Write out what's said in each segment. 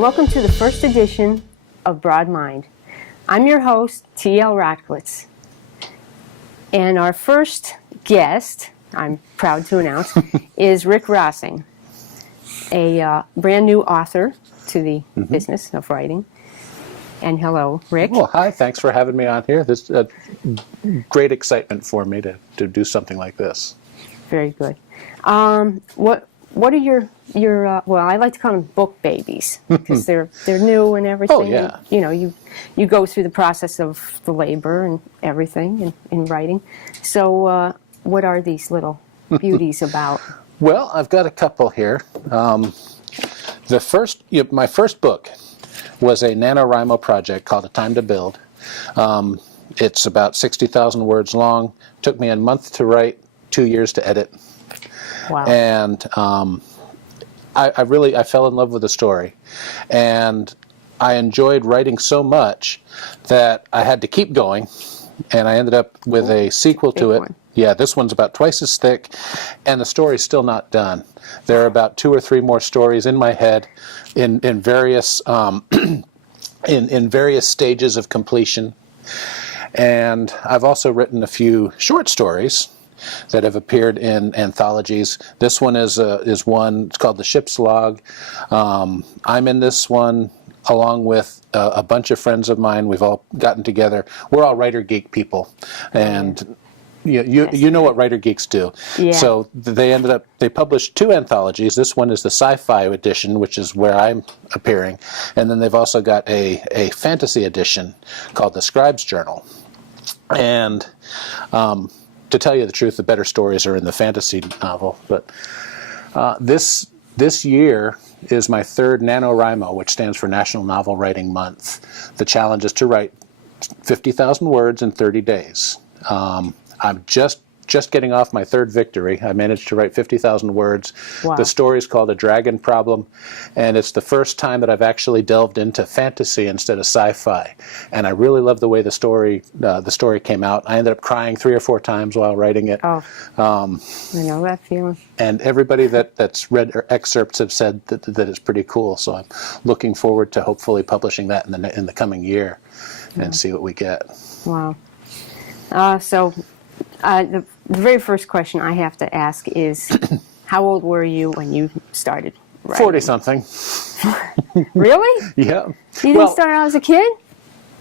and welcome to the first edition of Broad Mind. I'm your host, T.L. Rotkiewicz, and our first guest, I'm proud to announce, is Rick Rossing, a brand new author to the business of writing. And hello, Rick. Well, hi. Thanks for having me on here. This is great excitement for me to do something like this. Very good. What are your well, I like to call them book babies because they're new and everything. Oh, yeah. And, you know, you go through the process of the labor and everything in writing. So what are these little beauties about? Well, I've got a couple here. My first book was a NaNoWriMo project called A Time to Build. It's about 60,000 words long. Took me a month to write, 2 years to edit. Wow. And I fell in love with the story. And I enjoyed writing so much that I had to keep going. And I ended up with a sequel to it. Yeah, this one's about twice as thick, and the story's still not done. There are about 2 or 3 more stories in my head in various in various stages of completion. And I've also written a few short stories that have appeared in anthologies. This one is one. It's called The Ship's Log. I'm in this one along with a bunch of friends of mine. We've all gotten together. We're all writer geek people, and you know what writer geeks do. Yeah. So they published 2 anthologies. This one is the sci-fi edition, which is where I'm appearing, and then they've also got a fantasy edition called The Scribe's Journal. And to tell you the truth, the better stories are in the fantasy novel. But this year is my 3rd NaNoWriMo, which stands for National Novel Writing Month. The challenge is to write 50,000 words in 30 days. I'm just getting off my 3rd victory. I managed to write 50,000 words. Wow. The story is called A Dragon Problem, and it's the first time that I've actually delved into fantasy instead of sci-fi. And I really love the way the story came out. I ended up crying 3 or 4 times while writing it. Oh, I know that feeling. And everybody that's read excerpts have said that it's pretty cool. So I'm looking forward to hopefully publishing that in the coming year and see what we get. Wow. The very first question I have to ask is, how old were you when you started writing? 40-something. Really? Yeah. You didn't start out as a kid?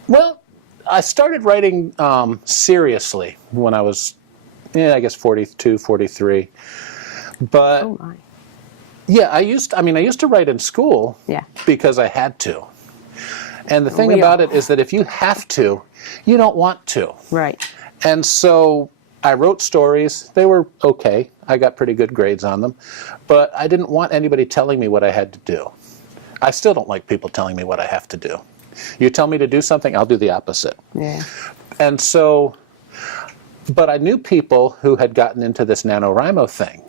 Well, I started writing seriously when I was, I guess 42, 43. But Oh my. yeah, I used to write in school because I had to. And the thing about it is that if you have to, you don't want to. Right. And so I wrote stories. They were okay. I got pretty good grades on them. But I didn't want anybody telling me what I had to do. I still don't like people telling me what I have to do. You tell me to do something, I'll do the opposite. Yeah. And so, but I knew people who had gotten into this NaNoWriMo thing.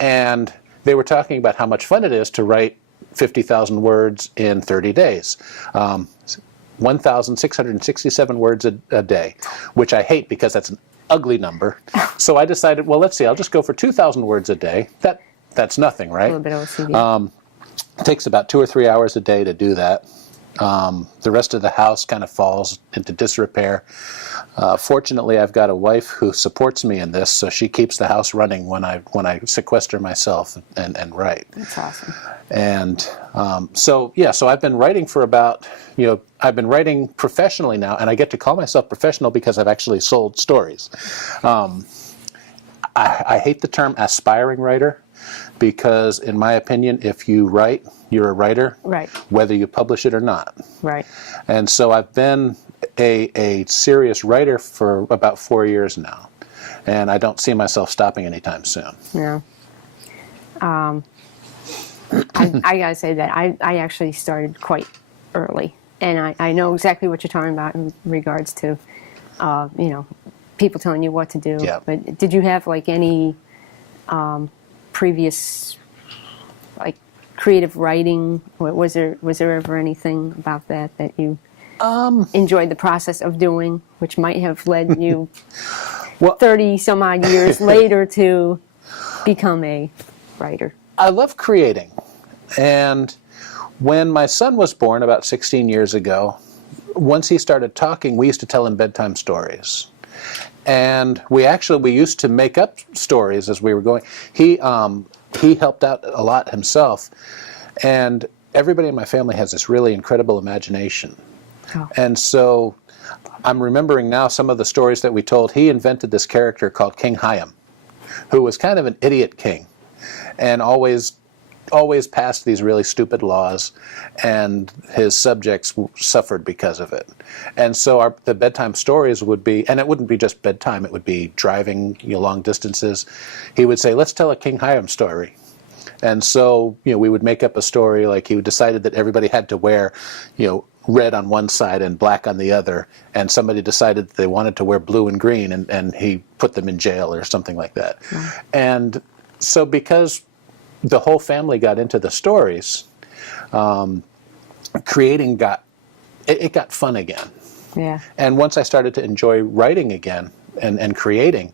And they were talking about how much fun it is to write 50,000 words in 30 days. 1,667 words a day, which I hate because that's an ugly number. So I decided, well, let's see, I'll just go for 2,000 words a day. That's nothing, right? A little bit OCD. It takes about 2 or 3 hours a day to do that. The rest of the house kind of falls into disrepair. Fortunately, I've got a wife who supports me in this, so she keeps the house running when I sequester myself and write. That's awesome. And so I've been writing for about, I've been writing professionally now, and I get to call myself professional because I've actually sold stories. I hate the term aspiring writer because, in my opinion, if you write, you're a writer, right, whether you publish it or not. Right. And so I've been a serious writer for about 4 years now, and I don't see myself stopping anytime soon. Yeah. I gotta say that I actually started quite early, and I know exactly what you're talking about in regards to, people telling you what to do. Yeah. But did you have like any previous creative writing? Was there ever anything about that you enjoyed the process of doing, which might have led you 30 some odd years later to become a writer? I love creating, and When my son was born about 16 years ago, once he started talking, we used to tell him bedtime stories. And we used to make up stories as we were going. He helped out a lot himself. And everybody in my family has this really incredible imagination. Oh. And so I'm remembering now some of the stories that we told. He invented this character called King Hyam, who was kind of an idiot king and always passed these really stupid laws, and his subjects suffered because of it. And so the bedtime stories would be, and it wouldn't be just bedtime, it would be driving long distances. He would say, let's tell a King Hyam story. And so, we would make up a story like he decided that everybody had to wear, red on one side and black on the other, and somebody decided that they wanted to wear blue and green, and he put them in jail or something like that. Mm. And so because the whole family got into the stories, creating got fun again. Yeah. And once I started to enjoy writing again and creating,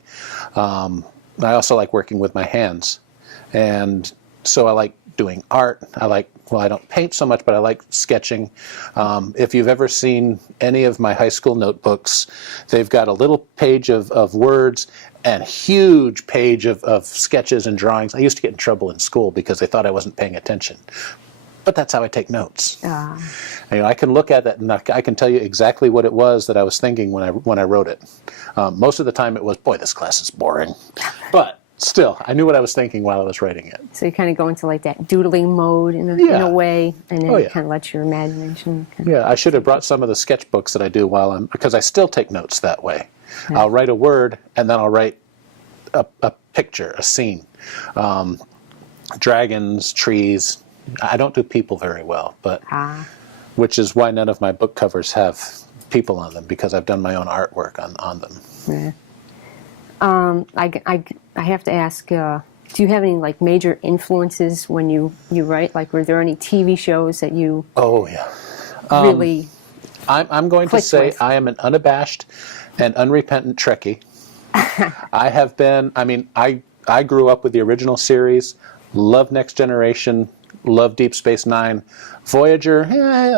I also like working with my hands. And so I like doing art. I don't paint so much, but I like sketching. If you've ever seen any of my high school notebooks, they've got a little page of words and a huge page of sketches and drawings. I used to get in trouble in school because they thought I wasn't paying attention. But that's how I take notes. I can look at that and I can tell you exactly what it was that I was thinking when I wrote it. Most of the time it was, boy, this class is boring. But still, I knew what I was thinking while I was writing it. So you kind of go into like that doodling mode in a way, and then it kind of lets your imagination. Yeah, I should have brought some of the sketchbooks that I do because I still take notes that way. Yeah. I'll write a word, and then I'll write a picture, a scene. Dragons, trees. I don't do people very well, but which is why none of my book covers have people on them, because I've done my own artwork on them. Yeah. I have to ask, do you have any like major influences when you write? Like, were there any TV shows that you really I'm going to say with? I am an unabashed and unrepentant Trekkie. I have been, I grew up with the original series, love Next Generation, love Deep Space Nine. Voyager,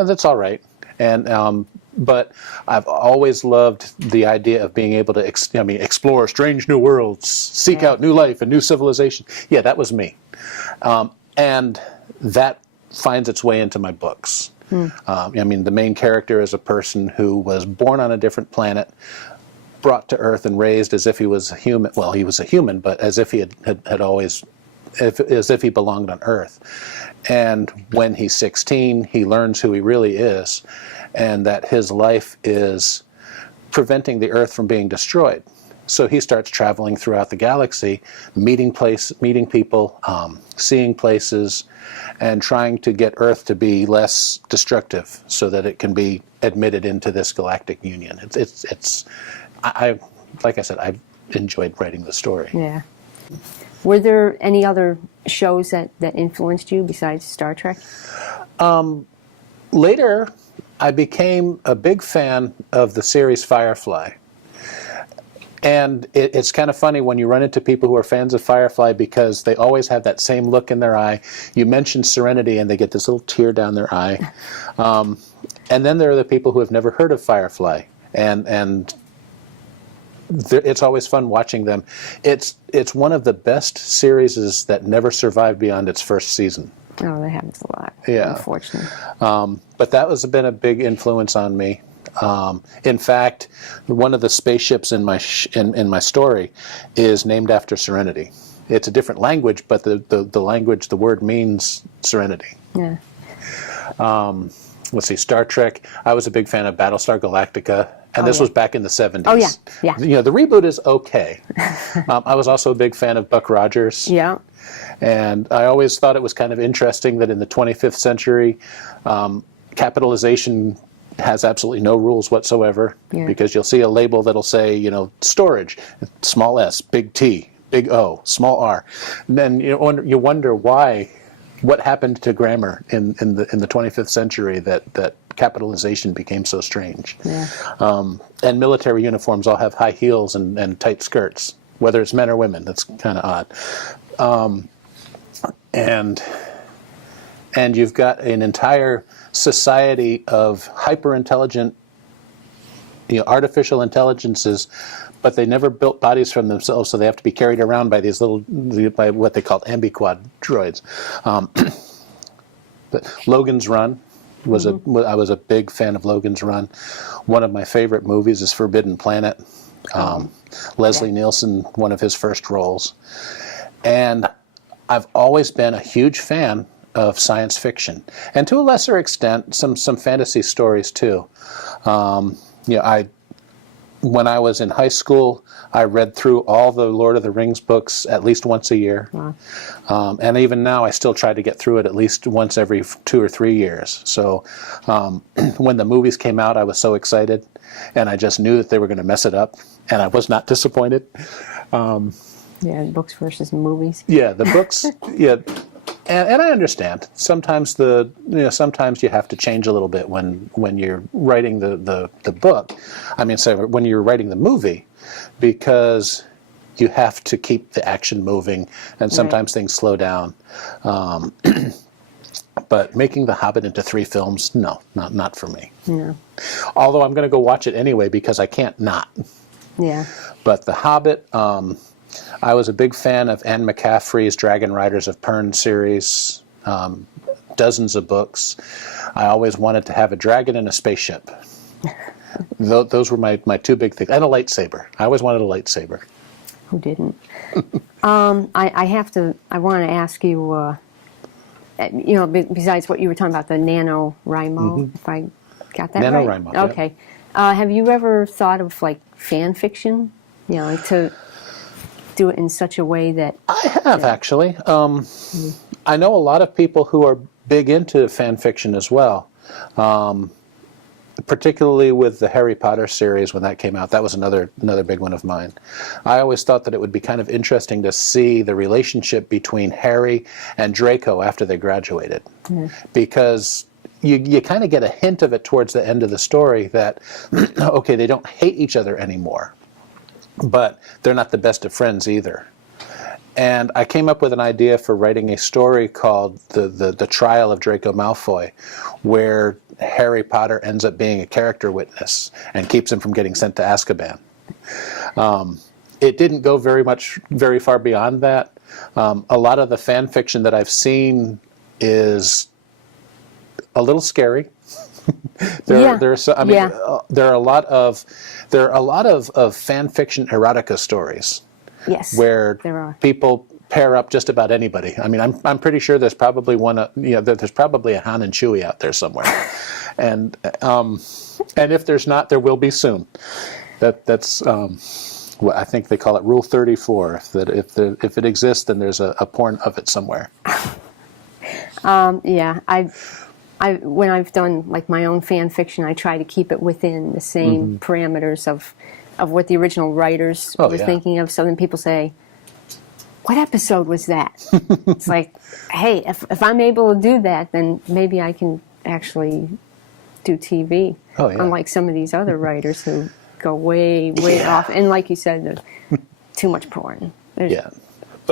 that's all right. And but I've always loved the idea of being able to explore strange new worlds, seek out new life and new civilization. Yeah, that was me. And that finds its way into my books. The main character is a person who was born on a different planet, brought to Earth and raised as if he was a human. Well, he was a human, but as if he had always, as if he belonged on Earth. And when he's 16, he learns who he really is, and that his life is preventing the Earth from being destroyed. So he starts traveling throughout the galaxy, meeting people, seeing places, and trying to get Earth to be less destructive so that it can be admitted into this galactic union. Like I said, I've enjoyed writing the story. Yeah. Were there any other shows that influenced you besides Star Trek? Later, I became a big fan of the series Firefly. And it's kind of funny when you run into people who are fans of Firefly, because they always have that same look in their eye. You mention Serenity and they get this little tear down their eye. And then there are the people who have never heard of Firefly. And it's always fun watching them. It's one of the best series that never survived beyond its first season. Oh, that happens a lot, unfortunately. But that has been a big influence on me. In fact, one of the spaceships in my story is named after Serenity. It's a different language, but the language, the word means serenity. Yeah. Let's see, Star Trek. I was a big fan of Battlestar Galactica, and this was back in the 70s. Oh, yeah. The reboot is okay. I was also a big fan of Buck Rogers. Yeah. And I always thought it was kind of interesting that in the 25th century, capitalization has absolutely no rules whatsoever, because you'll see a label that'll say, storage, small s, big T, big O, small r. And then you wonder what happened to grammar in the 25th century that capitalization became so strange. Yeah. And military uniforms all have high heels and tight skirts, whether it's men or women. That's kind of odd. And and you've got an entire society of hyper-intelligent, artificial intelligences, but they never built bodies from themselves, so they have to be carried around by these by what they call ambiquad droids. But Logan's Run I was a big fan of Logan's Run. One of my favorite movies is Forbidden Planet. Leslie Nielsen, one of his first roles. And I've always been a huge fan of science fiction, and to a lesser extent, some fantasy stories too. When I was in high school, I read through all the Lord of the Rings books at least once a year. Wow. And even now, I still try to get through it at least once every 2 or 3 years. So when the movies came out, I was so excited, and I just knew that they were going to mess it up, and I was not disappointed. Books versus movies. Yeah, the books, And I understand. Sometimes sometimes you have to change a little bit when you're writing the book. When you're writing the movie, because you have to keep the action moving, and sometimes things slow down. But making The Hobbit into 3 films, no, not for me. No. Although I'm going to go watch it anyway because I can't not. Yeah. But The Hobbit. I was a big fan of Anne McCaffrey's Dragon Riders of Pern series, dozens of books. I always wanted to have a dragon and a spaceship. Those were my 2 big things. And a lightsaber. I always wanted a lightsaber. Who didn't? I want to ask you, besides what you were talking about, the NaNoWriMo, if I got that right? NaNoWriMo, okay. Have you ever thought of, fan fiction? To do it in such a way that... I have, actually. I know a lot of people who are big into fan fiction as well, particularly with the Harry Potter series when that came out. That was another big one of mine. I always thought that it would be kind of interesting to see the relationship between Harry and Draco after they graduated, because you kind of get a hint of it towards the end of the story that, okay, they don't hate each other anymore, but they're not the best of friends either. And I came up with an idea for writing a story called The Trial of Draco Malfoy, where Harry Potter ends up being a character witness and keeps him from getting sent to Azkaban. It didn't go very far beyond that. A lot of the fan fiction that I've seen is a little scary. There are a lot of fan fiction erotica stories. Yes, where there are. People pair up just about anybody. I'm pretty sure there's probably there's probably a Han and Chewie out there somewhere, and if there's not, there will be soon. That's what I think they call it, Rule 34. That if it exists, then there's a porn of it somewhere. When I've done my own fan fiction, I try to keep it within the same parameters of what the original writers were thinking of. So then people say, what episode was that? It's like, hey, if I'm able to do that, then maybe I can actually do TV. Oh, yeah. Unlike some of these other writers who go way off. And like you said, too much porn. There's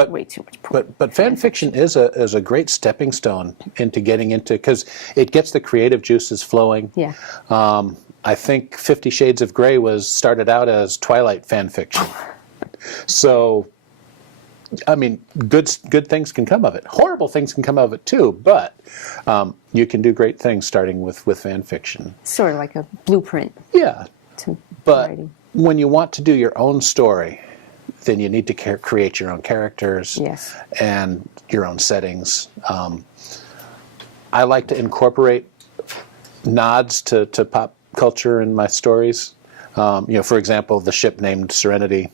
way too much porn. But fan fiction is a great stepping stone into getting into, because it gets the creative juices flowing. Yeah. I think 50 Shades of Grey started out as Twilight fan fiction. So, good things can come of it. Horrible things can come of it too, but you can do great things starting with fan fiction. Sort of like a blueprint. Yeah. To but writing. When you want to do your own story, then you need to create your own characters and your own settings. I like to incorporate nods to pop culture in my stories. For example, the ship named Serenity.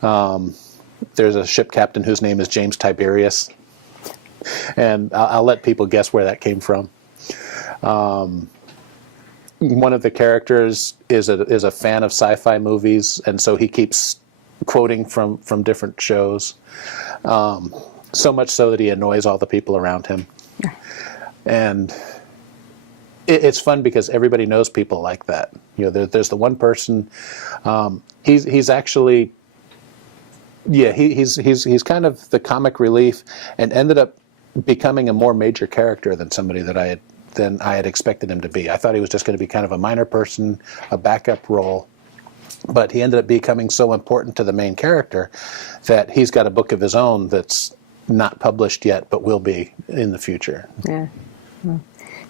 There's a ship captain whose name is James Tiberius, and I'll let people guess where that came from. One of the characters is a fan of sci-fi movies, and so he keeps quoting from different shows, so much so that he annoys all the people around him. And it's fun because everybody knows people like that. There's the one person. He's actually, he's kind of the comic relief, and ended up becoming a more major character than somebody that I had expected him to be. I thought he was just going to be kind of a minor person, a backup role. But he ended up becoming so important to the main character that he's got a book of his own that's not published yet, but will be in the future. Yeah.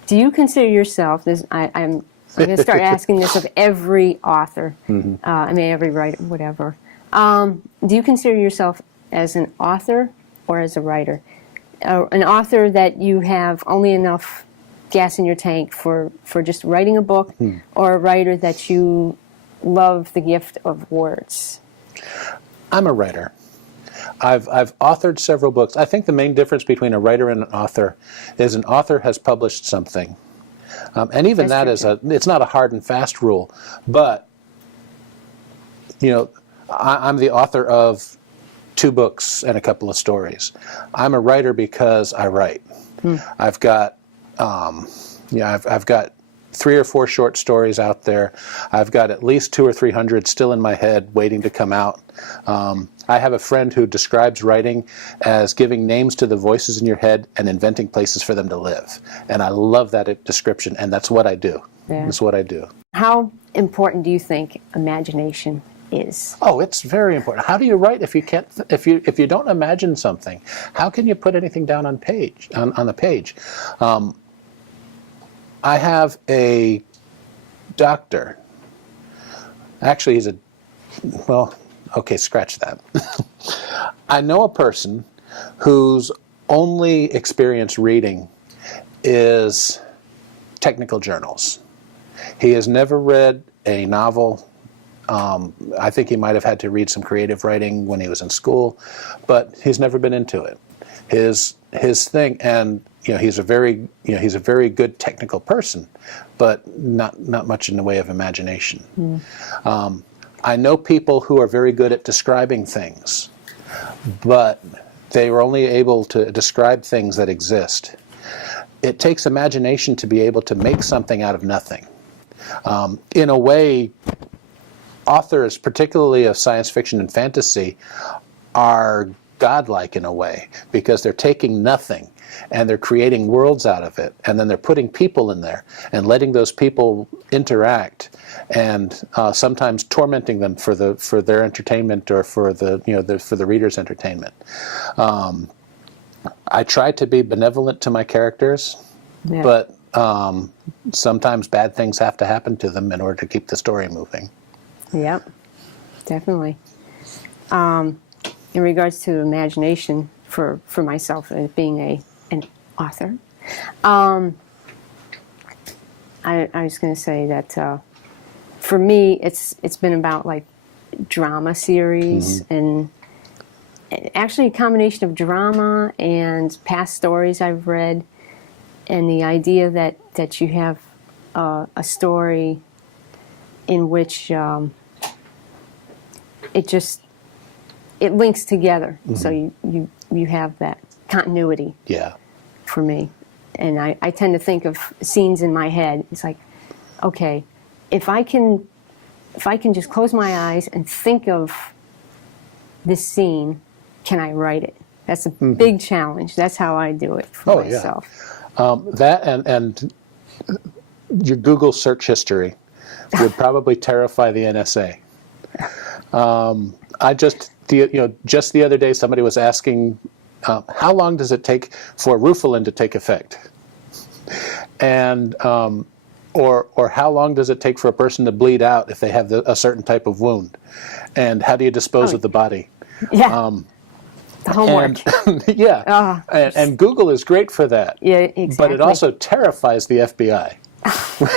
Do you consider yourself, I'm going to start asking this of every author, every writer, whatever. Do you consider yourself as an author or as a writer? An author that you have only enough gas in your tank for just writing a book, or a writer that you love the gift of words? I'm a writer. I've authored several books. I think the main difference between a writer and an author is an author has published something. And even it's not a hard and fast rule, but, I'm the author of 2 books and a couple of stories. I'm a writer because I write. I've got, I've got 3 or 4 short stories out there. I've got at least 200 or 300 still in my head waiting to come out. I have a friend who describes writing as giving names to the voices in your head and inventing places for them to live. And I love that description, and that's what I do. Yeah. That's what I do. How important do you think imagination is? Oh, it's very important. How do you write if you can't? If you don't imagine something, how can you put anything down on the page? I have a doctor. Actually, he's scratch that. I know a person whose only experience reading is technical journals. He has never read a novel. I think he might have had to read some creative writing when he was in school, but he's never been into it. His thing, and he's a very good technical person, but not much in the way of imagination. I know people who are very good at describing things, but they were only able to describe things that exist. It takes imagination to be able to make something out of nothing. In a way, authors, particularly of science fiction and fantasy, are godlike in a way, because they're taking nothing and they're creating worlds out of it, and then they're putting people in there and letting those people interact, and sometimes tormenting them for their entertainment or for the reader's entertainment. I try to be benevolent to my characters, but sometimes bad things have to happen to them in order to keep the story moving. Yep, definitely. In regards to imagination, for myself as being an author, I was going to say that for me, it's been about like drama series, and actually a combination of drama and past stories I've read, and the idea that you have a story in which it links together, so you have that continuity. Yeah. For me, and I tend to think of scenes in my head. It's like, okay, if I can just close my eyes and think of this scene, can I write it? That's a big challenge. That's how I do it for myself. Yeah. That and your Google search history would probably terrify the NSA. Just the other day, somebody was asking, how long does it take for Rufalin to take effect? And or how long does it take for a person to bleed out if they have a certain type of wound? And how do you dispose of the body? Yeah. The homework. And Google is great for that. Yeah, exactly. But it also terrifies the FBI,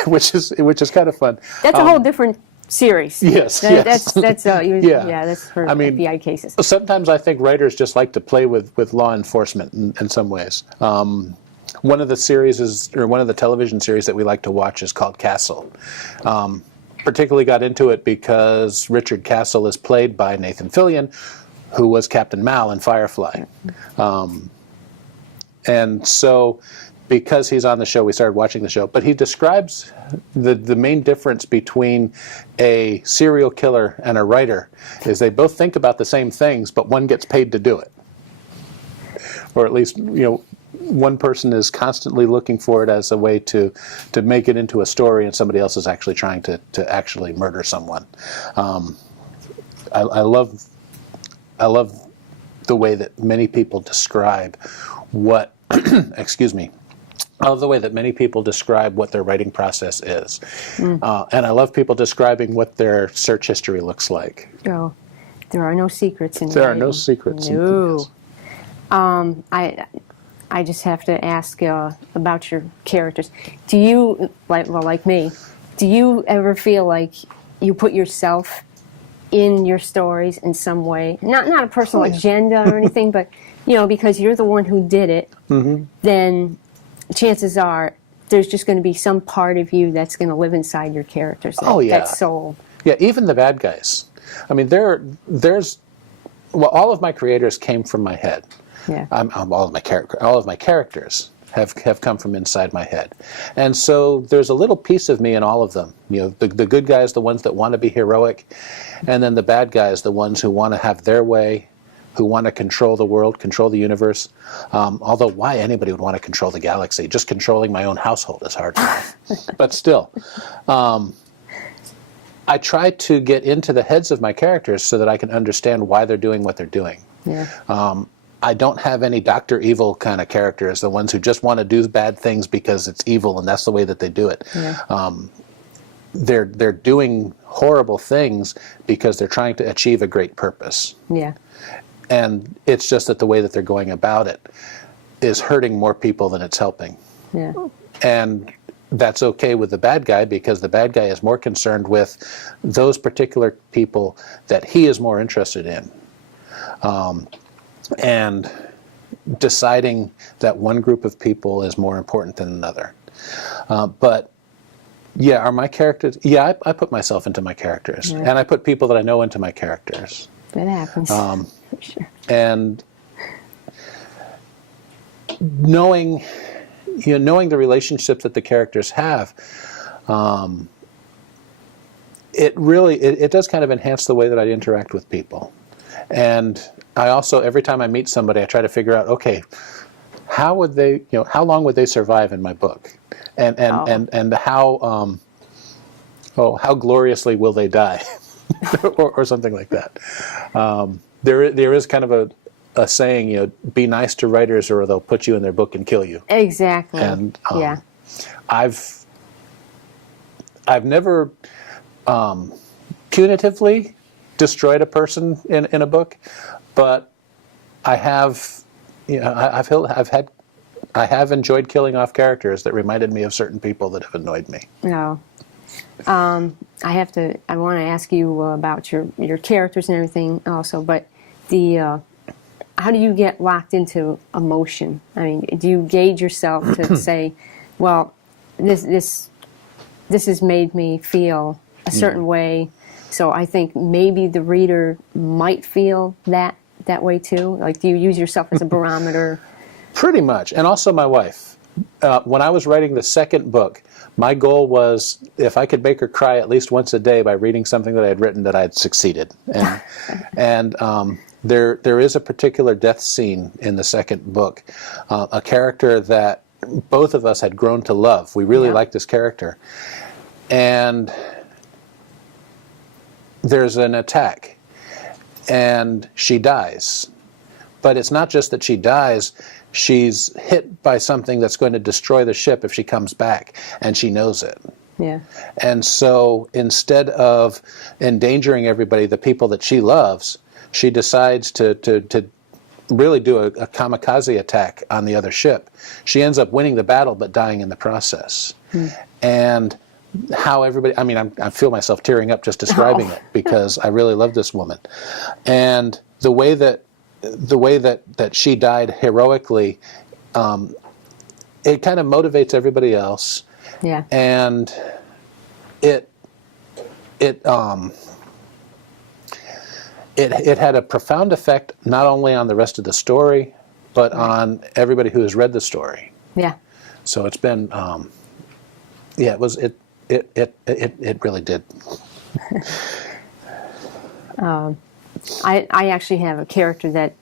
which is kind of fun. That's a whole different series. Yes, That's that's for FBI cases. Sometimes I think writers just like to play with law enforcement in some ways. One of the television series that we like to watch is called Castle. Particularly got into it because Richard Castle is played by Nathan Fillion, who was Captain Mal in Firefly. And so, because he's on the show, we started watching the show. But he describes the main difference between a serial killer and a writer is they both think about the same things, but one gets paid to do it. Or at least, one person is constantly looking for it as a way to make it into a story, and somebody else is actually trying to actually murder someone. I love the way that many people describe what excuse me. I love the way that many people describe what their writing process is. And I love people describing what their search history looks like. Oh, there are no secrets in There writing. are no secrets. No. I just have to ask about your characters. Do you, like me, do you ever feel like you put yourself in your stories in some way? Not a personal agenda or anything, but, because you're the one who did it, then chances are there's just going to be some part of you that's going to live inside your characters. That soul. Yeah, even the bad guys. I mean, there's all of my creators came from my head. Yeah. All of my characters have come from inside my head, and so there's a little piece of me in all of them. The good guys, the ones that want to be heroic, and then the bad guys, the ones who want to have their way, who want to control the world, control the universe. Although why anybody would want to control the galaxy? Just controlling my own household is hard enough. But still, I try to get into the heads of my characters so that I can understand why they're doing what they're doing. Yeah. I don't have any Dr. Evil kind of characters, the ones who just want to do bad things because it's evil and that's the way that they do it. Yeah. They're doing horrible things because they're trying to achieve a great purpose. Yeah. And it's just that the way that they're going about it is hurting more people than it's helping. Yeah. And that's okay with the bad guy, because the bad guy is more concerned with those particular people that he is more interested in. And deciding that one group of people is more important than another. But yeah, are my characters... Yeah, I put myself into my characters. Yeah. And I put people that I know into my characters. That happens. Sure. And knowing the relationships that the characters have, it does kind of enhance the way that I interact with people. And I also, every time I meet somebody, I try to figure out, okay, how long would they survive in my book, and how gloriously will they die, or something like that. There is kind of a saying, be nice to writers or they'll put you in their book and kill you. Exactly. And yeah. I've never punitively destroyed a person in a book, but I have, I have enjoyed killing off characters that reminded me of certain people that have annoyed me. No. I want to ask you about your characters and everything also, but how do you get locked into emotion? I mean, do you gauge yourself to say, well, this has made me feel a certain way, so I think maybe the reader might feel that way too? Like, do you use yourself as a barometer? Pretty much. And also my wife. When I was writing the second book, my goal was, if I could make her cry at least once a day by reading something that I had written, that I had succeeded. And there is a particular death scene in the second book, a character that both of us had grown to love. We really liked this character. And there's an attack, and she dies. But it's not just that she dies. She's hit by something that's going to destroy the ship if she comes back, and she knows it. Yeah. And so instead of endangering everybody, the people that she loves, she decides to really do a kamikaze attack on the other ship. She ends up winning the battle but dying in the process. And how everybody, I mean, I feel myself tearing up just describing it, because I really love this woman. And the way that she died heroically, it kind of motivates everybody else. Yeah. And it had a profound effect not only on the rest of the story, but on everybody who has read the story. Yeah. So it's been, it really did. I actually have a character that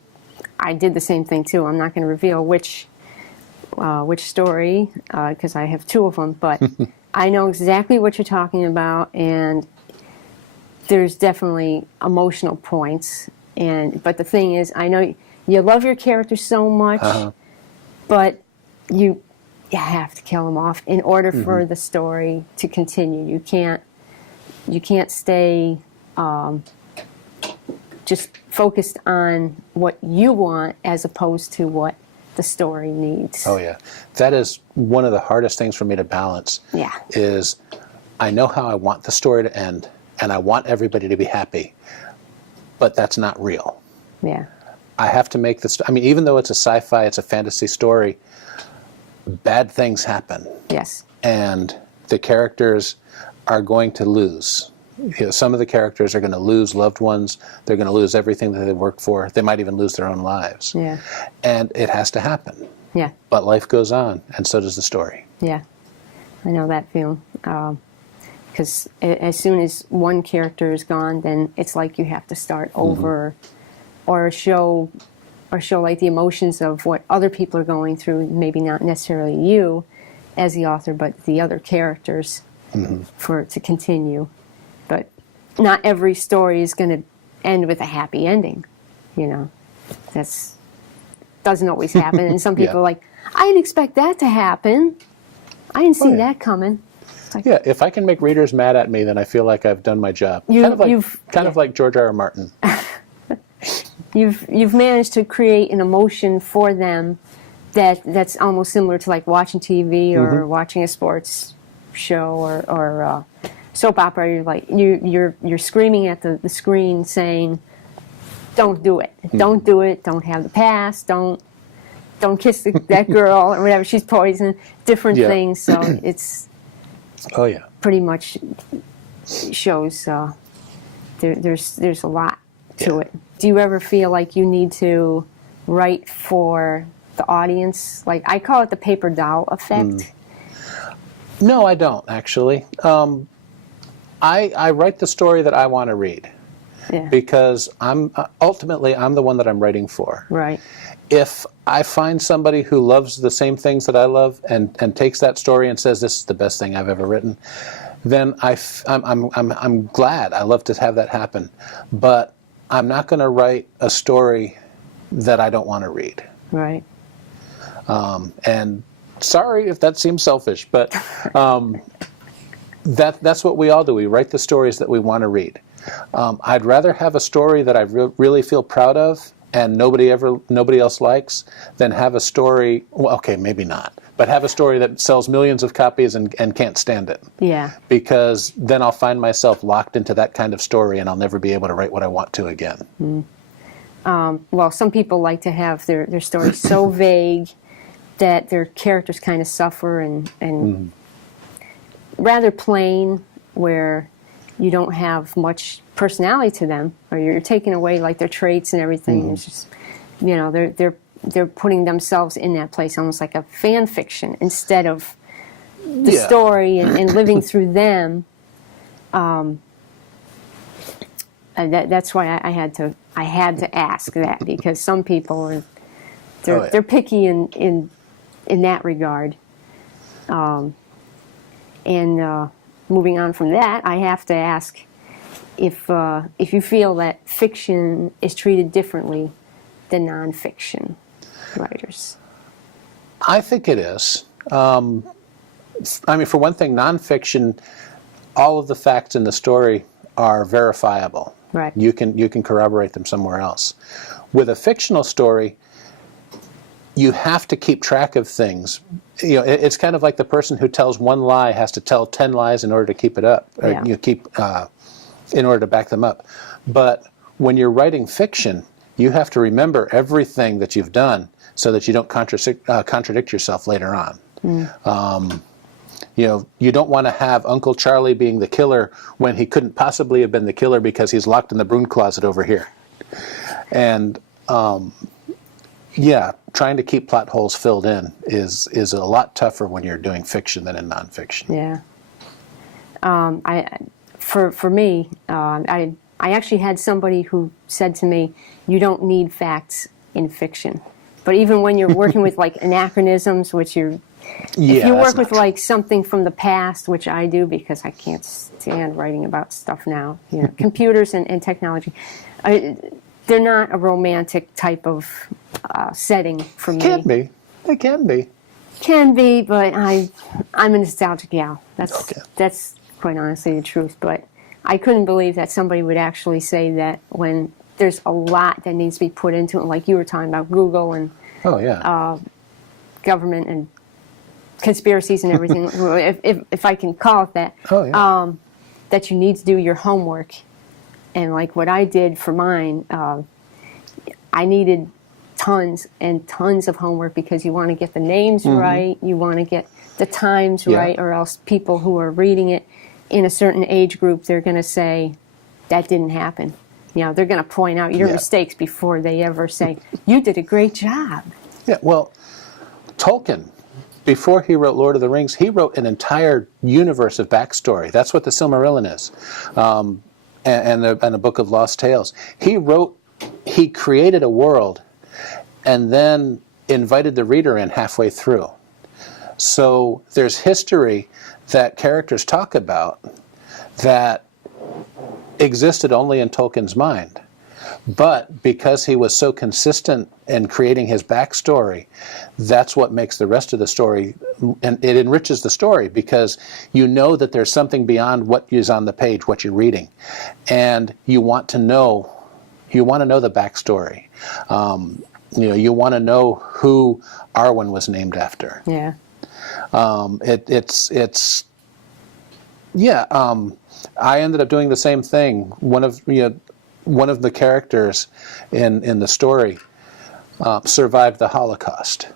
I did the same thing too. I'm not going to reveal which which story, because I have two of them, but I know exactly what you're talking about, and there's definitely emotional points. But the thing is, I know you love your character so much, but you have to kill them off in order for the story to continue. You can't stay just focused on what you want as opposed to what the story needs. Oh yeah, that is one of the hardest things for me to balance. Yeah. Is I know how I want the story to end, and I want everybody to be happy, but that's not real. Yeah. I have to make this. I mean, even though it's a sci-fi, it's a fantasy story, bad things happen. Yes. And the characters are going to lose. You know, some of the characters are going to lose loved ones. They're going to lose everything that they worked for. They might even lose their own lives. Yeah. And it has to happen. Yeah. But life goes on, and so does the story. Yeah. I know that feeling. Because as soon as one character is gone, then it's like you have to start over, or show like the emotions of what other people are going through. Maybe not necessarily you, as the author, but the other characters, for it to continue. But not every story is going to end with a happy ending. You know, that's doesn't always happen. And some people are like, I didn't expect that to happen. I didn't see that coming. Like, yeah, if I can make readers mad at me, then I feel like I've done my job. Kind of like George R. R. Martin. You've managed to create an emotion for them that's almost similar to like watching TV or watching a sports show or soap opera. You're like you're screaming at the screen saying, "Don't do it! Don't do it! Don't have the past! Don't kiss that girl or whatever. She's poison." Different things. So it's pretty much shows there's a lot to it. Do you ever feel like you need to write for the audience? Like, I call it the paper doll effect. No, I don't, actually. I write the story that I want to read. Yeah. Because ultimately I'm the one that I'm writing for. Right. If I find somebody who loves the same things that I love and takes that story and says this is the best thing I've ever written, then I'm glad. I love to have that happen. But I'm not going to write a story that I don't want to read. Right. And sorry if that seems selfish, but that's what we all do. We write the stories that we want to read. I'd rather have a story that I really feel proud of and nobody else likes than have a story, well, okay, maybe not, but have a story that sells millions of copies and can't stand it. Yeah. Because then I'll find myself locked into that kind of story and I'll never be able to write what I want to again. Well, some people like to have their stories so vague that their characters kind of suffer and rather plain, where you don't have much personality to them, or you're taking away like their traits and everything. It's just, you know, they're putting themselves in that place, almost like a fan fiction instead of the story and living through them. That's why I had to ask that, because some people they're picky in that regard. Moving on from that, I have to ask if you feel that fiction is treated differently than nonfiction writers. I think it is. I mean, for one thing, nonfiction, all of the facts in the story are verifiable. Right. You can corroborate them somewhere else. With a fictional story, you have to keep track of things. You know, it's kind of like the person who tells one lie has to tell 10 lies in order to keep it up, or in order to back them up. But when you're writing fiction, you have to remember everything that you've done so that you don't contradict yourself later on. You know, you don't want to have Uncle Charlie being the killer when he couldn't possibly have been the killer because he's locked in the broom closet over here. And trying to keep plot holes filled in is a lot tougher when you're doing fiction than in nonfiction. Yeah. For me, I actually had somebody who said to me, "You don't need facts in fiction. But even when you're working with like anachronisms, which if you work with like something from the past, which I do because I can't stand writing about stuff now, computers and technology, they're not a romantic type of setting for me. Can be. They can be. Can be, but I'm a nostalgic gal. That's quite honestly the truth. But I couldn't believe that somebody would actually say that when there's a lot that needs to be put into it, like you were talking about Google and government and conspiracies and everything, if I can call it that, that you need to do your homework. And like what I did for mine, I needed tons and tons of homework because you want to get the names right, you want to get the times right, or else people who are reading it in a certain age group, they're going to say, that didn't happen. They're going to point out your mistakes before they ever say, you did a great job. Yeah, well, Tolkien, before he wrote Lord of the Rings, he wrote an entire universe of backstory. That's what the Silmarillion is, and a book of lost tales. He created a world and then invited the reader in halfway through. So there's history that characters talk about that existed only in Tolkien's mind. But because he was so consistent in creating his backstory, that's what makes the rest of the story, and it enriches the story because you know that there's something beyond what is on the page, what you're reading. And you want to know the backstory. You want to know who Arwen was named after. Yeah. I ended up doing the same thing. One of the characters in the story survived the Holocaust.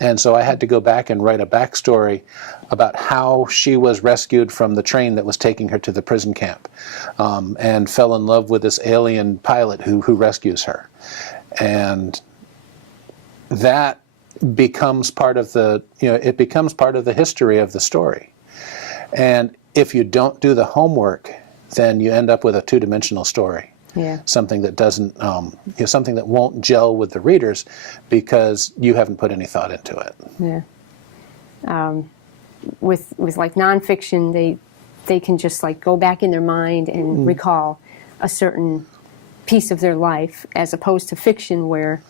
And so I had to go back and write a backstory about how she was rescued from the train that was taking her to the prison camp, and fell in love with this alien pilot who rescues her. And that becomes part of the history of the story. And if you don't do the homework, then you end up with a two-dimensional story. Yeah. Something that doesn't, something that won't gel with the readers because you haven't put any thought into it. Yeah. With like nonfiction, they can just like go back in their mind and recall a certain piece of their life, as opposed to fiction where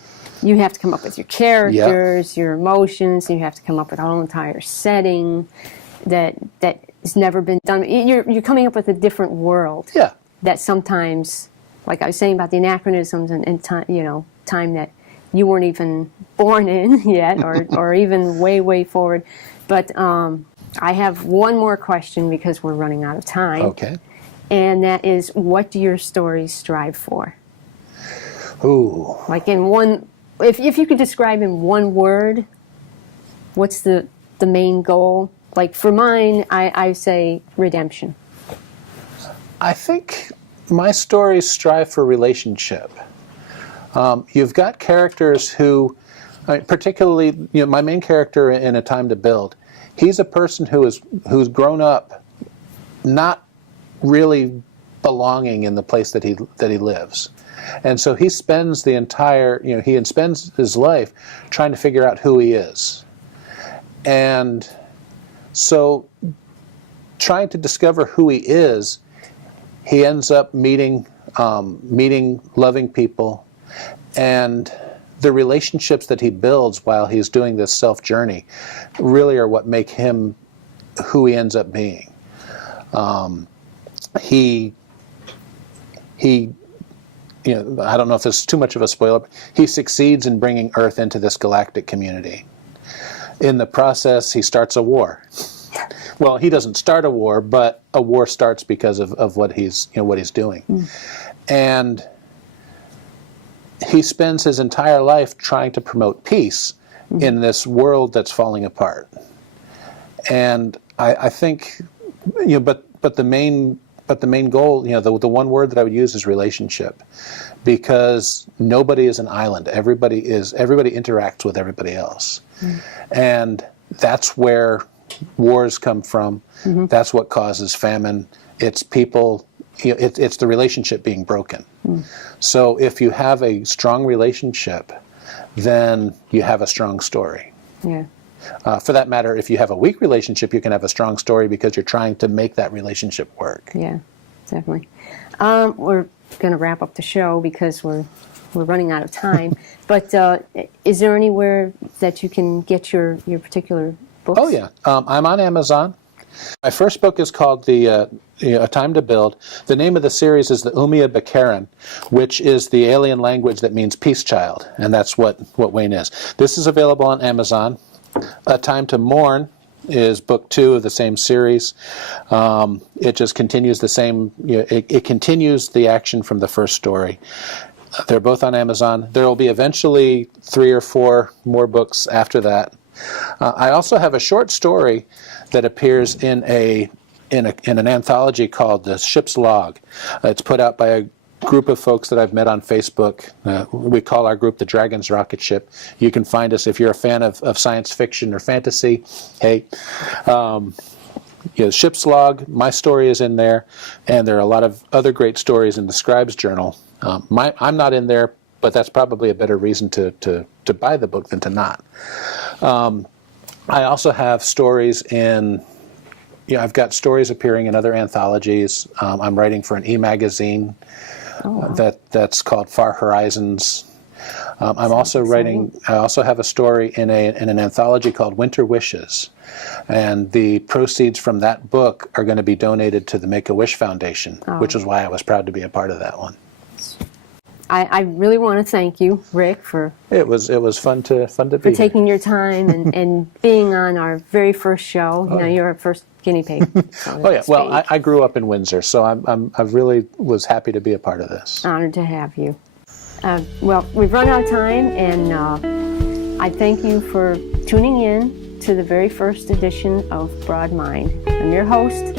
you have to come up with your characters, your emotions, and you have to come up with a whole entire setting that has never been done. You're coming up with a different world. Yeah. That sometimes, like I was saying about the anachronisms and time, time that you weren't even born in yet, or even way forward. But I have one more question because we're running out of time. Okay. And that is, what do your stories strive for? Ooh. Like in one, if you could describe in one word, what's the main goal? Like for mine, I say redemption. I think my stories strive for relationship. You've got characters who, particularly, my main character in A Time to Build, he's a person who's grown up not really belonging in the place that he lives. And so he spends spends his life trying to figure out who he is. And so trying to discover who he is, he ends up meeting loving people, and the relationships that he builds while he's doing this self-journey really are what make him who he ends up being. He I don't know if this is too much of a spoiler, but he succeeds in bringing Earth into this galactic community. In the process, he starts a war. Well, he doesn't start a war, but a war starts because of what he's doing. And he spends his entire life trying to promote peace in this world that's falling apart. And I think, but the main goal, the one word that I would use is relationship, because nobody is an island. Everybody interacts with everybody else. And that's where wars come from. That's what causes famine. It's people, it's the relationship being broken. So if you have a strong relationship, then you have a strong story. Yeah. For that matter, if you have a weak relationship, you can have a strong story because you're trying to make that relationship work. Yeah, definitely. We're going to wrap up the show because we're running out of time. But is there anywhere that you can get your particular books? Oh, yeah. I'm on Amazon. My first book is called A Time to Build. The name of the series is the Umia Bakaran, which is the alien language that means peace child, and that's what Wayne is. This is available on Amazon. A Time to Mourn is book 2 of the same series. It just continues the same, it continues the action from the first story. They're both on Amazon. There will be eventually 3 or 4 more books after that. I also have a short story that appears in an anthology called The Ship's Log. It's put out by a group of folks that I've met on Facebook. We call our group the Dragon's Rocket Ship. You can find us if you're a fan of science fiction or fantasy. Hey, Ship's Log, my story is in there, and there are a lot of other great stories in the Scribe's Journal. I'm not in there, but that's probably a better reason to buy the book than to not. I also have stories I've got stories appearing in other anthologies. I'm writing for an e-magazine that's called Far Horizons. I'm also writing, I also have a story in an anthology called Winter Wishes. And the proceeds from that book are going to be donated to the Make-A-Wish Foundation, which is why I was proud to be a part of that one. I really want to thank you, Rick, for it was fun to be for taking your time and being on our very first show. You're our first guinea pig. Oh yeah, well I grew up in Windsor, so I really was happy to be a part of this. Honored to have you. Well, we've run out of time, and I thank you for tuning in to the very first edition of Broad Mind. I'm your host,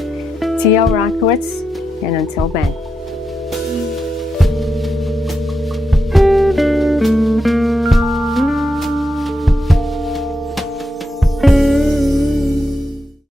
T.L. Rotkiewicz, and until then.